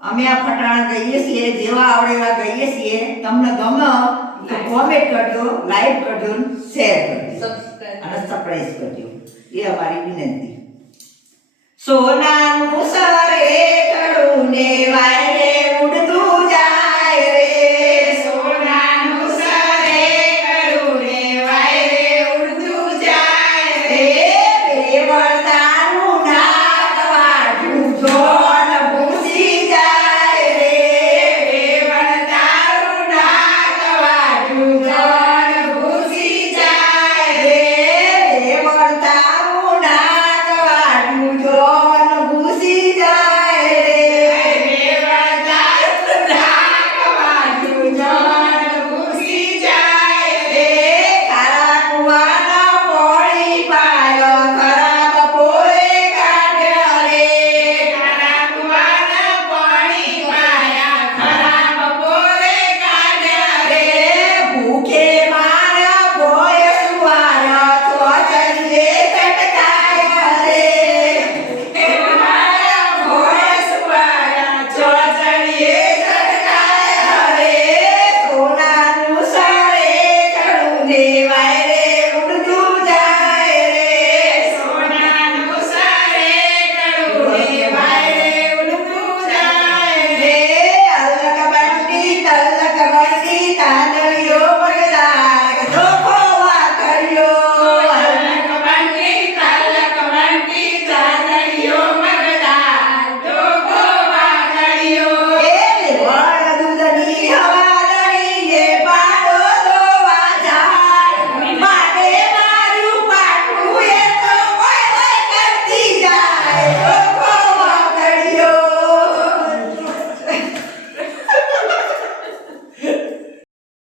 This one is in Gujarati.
અમે આ ફટાણા ગઈએ છીએ જેવા આવડે એવા ગઈએ છીએ. તમને ગમે તો કોમેન્ટ કરજો લાઈક કરજો શેર કરજો. અને સબસ્ક્રાઇબ કરજો. એ અમારી વિનંતી. સરે aire.